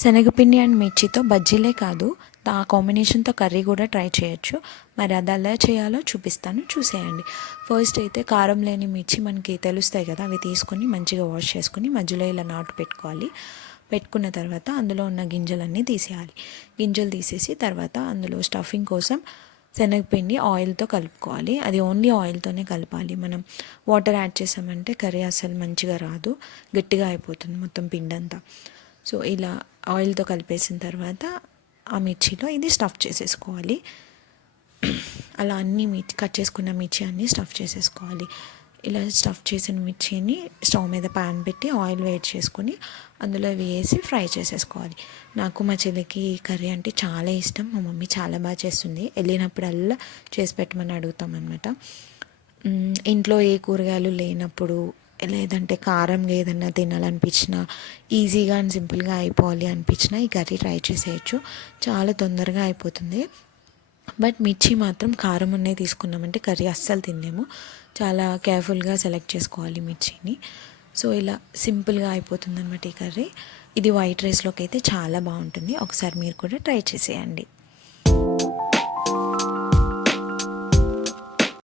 శనగపిండి అండ్ మిర్చితో బజ్జీలే కాదు, ఆ కాంబినేషన్తో కర్రీ కూడా ట్రై చేయొచ్చు. మరి అది ఎలా చేయాలో చూపిస్తాను, చూసేయండి. ఫస్ట్ అయితే కారం లేని మిర్చి మనకి తెలుస్తాయి కదా, అవి తీసుకొని మంచిగా వాష్ చేసుకుని మధ్యలో ఇలా నాటు పెట్టుకోవాలి. పెట్టుకున్న తర్వాత అందులో ఉన్న గింజలన్నీ తీసేయాలి. గింజలు తీసేసి తర్వాత అందులో స్టఫింగ్ కోసం శనగపిండి ఆయిల్తో కలుపుకోవాలి. అది ఓన్లీ ఆయిల్తోనే కలపాలి. మనం వాటర్ యాడ్ చేసామంటే కర్రీ అసలు మంచిగా రాదు, గట్టిగా అయిపోతుంది మొత్తం పిండి అంతా. సో ఇలా ఆయిల్తో కలిపేసిన తర్వాత ఆ మిర్చిలో ఇది స్టఫ్ చేసేసుకోవాలి. అలా అన్ని మిర్చి కట్ చేసుకున్న మిర్చి అన్నీ స్టఫ్ చేసేసుకోవాలి. ఇలా స్టఫ్ చేసిన మిర్చిని స్టవ్ మీద ప్యాన్ పెట్టి ఆయిల్ వేడి చేసుకొని అందులో వేసి ఫ్రై చేసేసుకోవాలి. నాకు మా చెల్లికి కర్రీ అంటే చాలా ఇష్టం. మా మమ్మీ చాలా బాగా చేస్తుంది. వెళ్ళినప్పుడల్లా చేసి పెట్టమని అడుగుతాం అనమాట. ఇంట్లో ఏ కూరగాయలు లేనప్పుడు, లేదంటే కారంగా ఏదన్నా తినాలనిపించినా, ఈజీగా అండ్ సింపుల్గా అయిపోవాలి అనిపించినా ఈ కర్రీ ట్రై చేసేయచ్చు. చాలా తొందరగా అయిపోతుంది. బట్ మిర్చి మాత్రం కారం ఉన్నాయి తీసుకున్నామంటే కర్రీ అస్సలు తినలేము. చాలా కేర్ఫుల్గా సెలెక్ట్ చేసుకోవాలి మిర్చిని. సో ఇలా సింపుల్గా అయిపోతుంది అనమాట ఈ కర్రీ. ఇది వైట్ రైస్లోకి అయితే చాలా బాగుంటుంది. ఒకసారి మీరు కూడా ట్రై చేసేయండి.